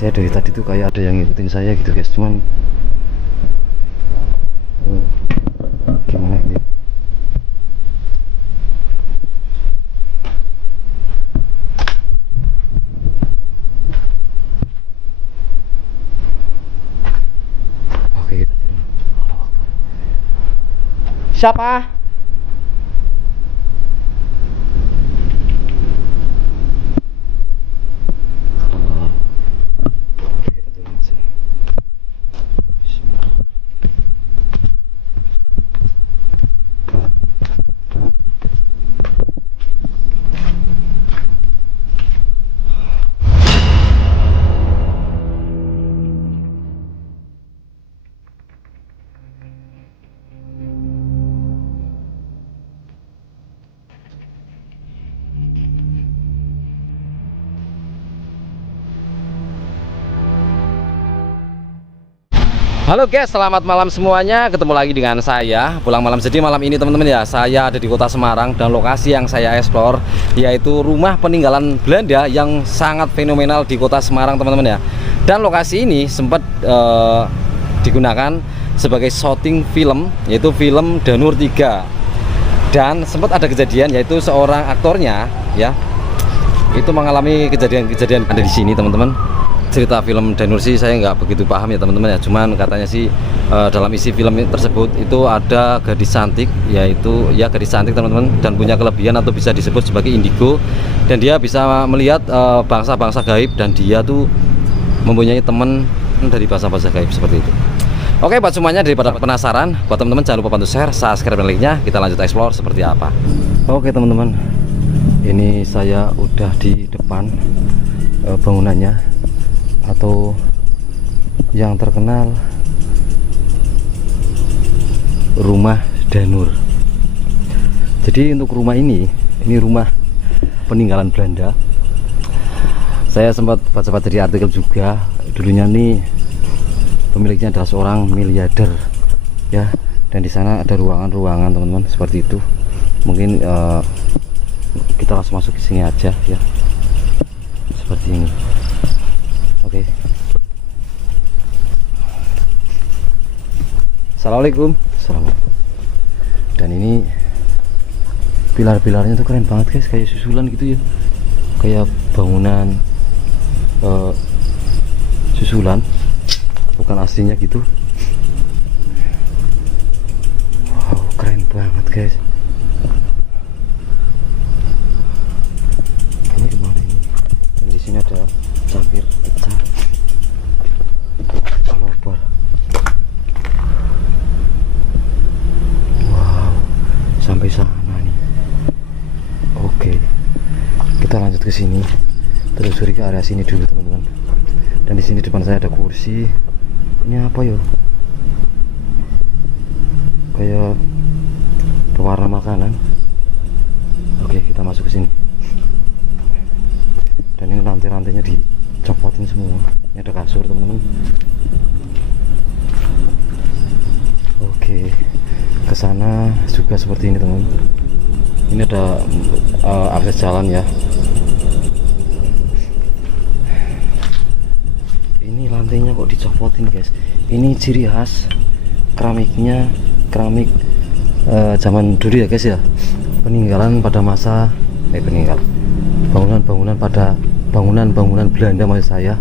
Saya dari tadi tuh kayak ada yang ngikutin saya gitu guys, cuman gimana gitu. Oke, kita turun. Siapa? Halo guys, selamat malam semuanya. Ketemu lagi dengan saya Pulang Malam. Jadi malam ini teman-teman ya, saya ada di kota Semarang dan lokasi yang saya explore yaitu rumah peninggalan Belanda yang sangat fenomenal di kota Semarang teman-teman ya. Dan lokasi ini sempat digunakan sebagai syuting film, yaitu film Danur 3. Dan sempat ada kejadian yaitu seorang aktornya ya itu mengalami kejadian ada di sini teman-teman. Cerita film Danur sih saya nggak begitu paham ya teman-teman ya, cuman katanya sih dalam isi film tersebut itu ada gadis cantik, yaitu ya gadis cantik teman-teman, dan punya kelebihan atau bisa disebut sebagai indigo, dan dia bisa melihat bangsa-bangsa gaib, dan dia tuh mempunyai teman dari bangsa-bangsa gaib seperti itu. Oke, buat semuanya, daripada penasaran, buat teman-teman jangan lupa bantu share, subscribe, dan like-nya. Kita lanjut explore seperti apa. Oke teman-teman, ini saya udah di depan bangunannya atau yang terkenal rumah Danur. Jadi untuk rumah ini rumah peninggalan Belanda. Saya sempat baca-baca di artikel juga, dulunya nih pemiliknya adalah seorang miliarder ya, dan di sana ada ruangan-ruangan teman-teman seperti itu. Mungkin kita langsung masuk ke sini aja ya, seperti ini. Oke. Assalamualaikum. Assalamualaikum. Dan ini pilar-pilarnya tuh keren banget guys, kayak susulan gitu ya, kayak bangunan susulan, bukan aslinya gitu. Wow, keren banget guys. Ini gimana ini? Dan di sini ada cangkir pecah. Wow, sampai sana nih. Oke, kita lanjut ke sini, telusuri ke area sini dulu teman-teman. Dan di sini depan saya ada kursi. Ini apa yo? Kayak pewarna makanan. Oke, kita masuk ke sini. Dan ini rantai-rantainya dicopotin semua. Ini ada kasur teman-teman. Oke, ke sana juga seperti ini teman. Ini ada akses jalan ya. Ini lantainya kok dicopotin guys. Ini ciri khas keramiknya, keramik zaman dulu ya guys ya. Peninggalan pada masa bangunan-bangunan pada bangunan Belanda maksud saya.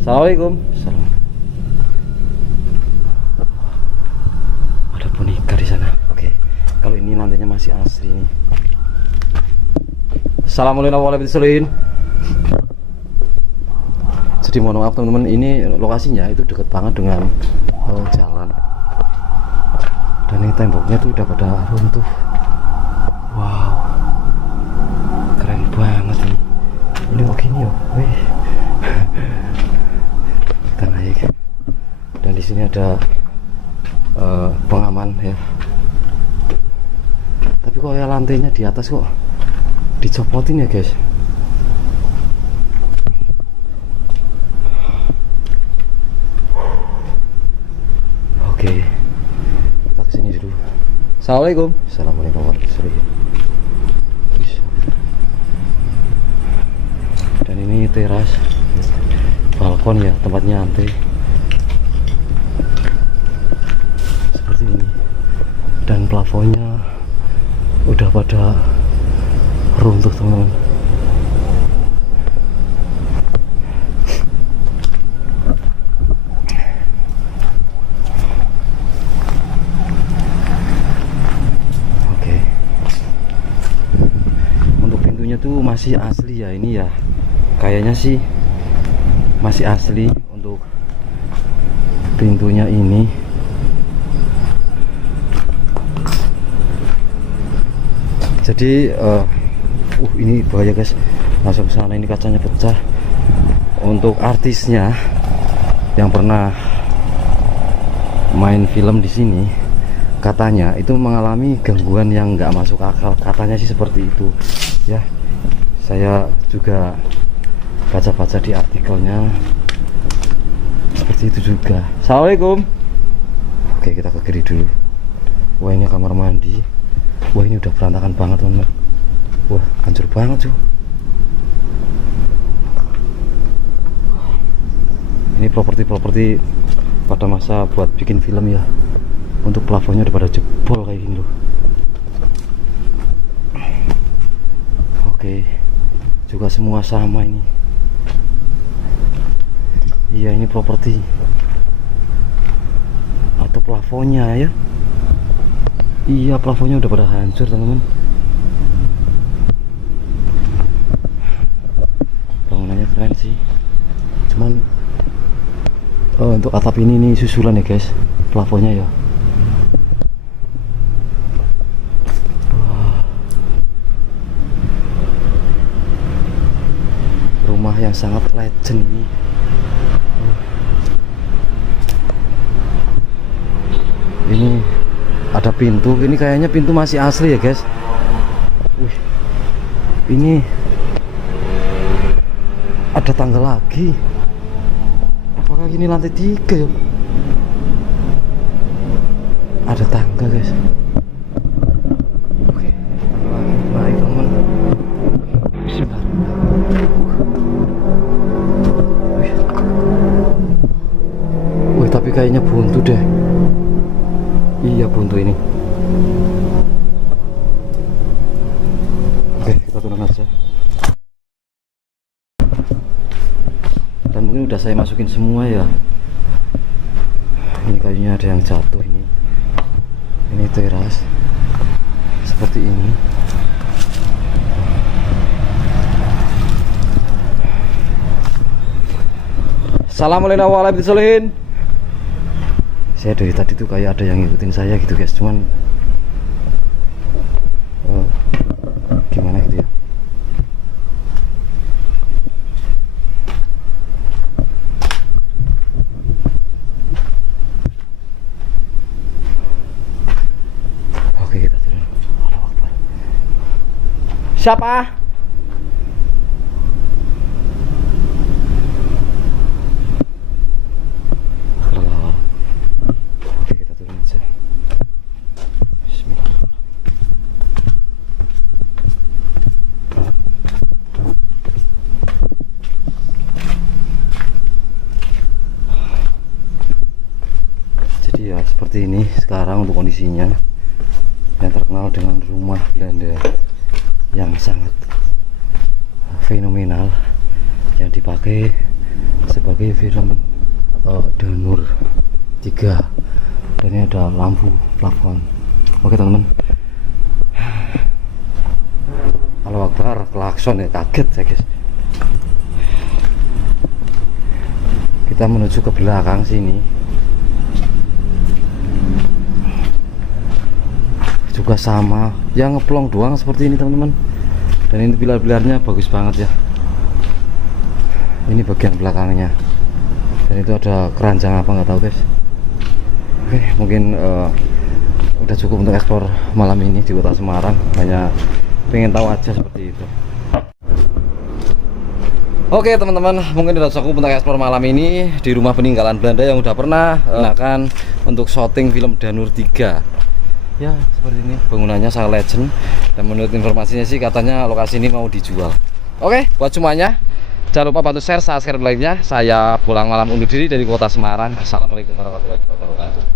Assalamualaikum. Ada boneka di sana. Oke, kalau ini lantainya masih asli nih. Assalamualaikum warahmatullahi wabarakatuh. Jadi mohon maaf teman-teman, ini lokasinya itu dekat banget dengan jalan. Dan ini temboknya tuh udah pada runtuh. Wow, keren banget ini. Ini kok gini yo. Wih. Kita naik. Dan di sini ada pengaman ya. Tapi kok ya lantainya di atas kok dicopotin ya guys. Oke, kita kesini dulu. Assalamualaikum. Assalamualaikum warahmatullahi wabarakatuh. teras, balkon ya, tempat nyantai seperti ini. Dan plafonnya udah pada runtuh teman-teman. Oke, untuk pintunya tuh masih asli ya, ini ya kayaknya sih masih asli untuk pintunya ini. Jadi ini bahaya guys, masuk ke sana ini kacanya pecah. Untuk artisnya yang pernah main film di sini, katanya itu mengalami gangguan yang nggak masuk akal, katanya sih seperti itu ya. Saya juga baca-baca di artikelnya seperti itu juga. Assalamualaikum. Oke, kita ke kiri dulu. Wah, ini kamar mandi. Wah, ini udah berantakan banget teman-teman. Wah, hancur banget cuy. Ini properti pada masa buat bikin film ya. Untuk plafonnya udah pada jebol kayak gini loh. Oke, juga semua sama ini. Iya, ini properti atau plafonnya ya. Iya, plafonnya udah pada hancur teman-teman. Bangunannya keren sih, cuman untuk atap ini nih susulan ya guys, plafonnya ya. Rumah yang sangat legend ini. Ini ada pintu, ini kayaknya pintu masih asli ya guys. Wih, ini ada tangga lagi. Apakah ini lantai 3 ya? Ada tangga guys. Oke, baik teman. Bismillah. Wih, tapi kayaknya buntu deh. Iya, buntu ini. Oke, kita turun aja. Dan mungkin udah saya masukin semua ya. Ini kayunya ada yang jatuh ini. Ini teras seperti ini. Assalamualaikum warahmatullahi wabarakatuh. Saya dari tadi tuh kayak ada yang ngikutin saya gitu guys, cuman gimana gitu ya. Oke, kita turun. Allahu Akbar. Siapa? Ya, seperti ini sekarang untuk kondisinya, yang terkenal dengan rumah Belanda yang sangat fenomenal yang dipakai sebagai film Danur 3. Dan ini ada lampu plafon. Oke teman-teman, Allahu Akbar, klakson ya, kaget saya guys. Kita menuju ke belakang sini. Juga sama, yang ngeplong doang seperti ini teman-teman. Dan ini pilar-pilarnya bagus banget ya. Ini bagian belakangnya. Dan itu ada keranjang apa nggak tahu guys. Oke, mungkin udah cukup untuk eksplor malam ini di kota Semarang. Hanya pengen tahu aja seperti itu. Oke teman-teman, mungkin udah cukup untuk eksplor malam ini di rumah peninggalan Belanda yang udah pernah gunakan untuk syuting film Danur 3. Ya, seperti ini. Bangunannya sangat legend. Dan menurut informasinya sih katanya lokasi ini mau dijual. Oke, buat semuanya, Jangan lupa bantu share, subscribe, like-nya. Saya Pulang Malam undur diri dari kota Semarang. Assalamualaikum warahmatullahi wabarakatuh.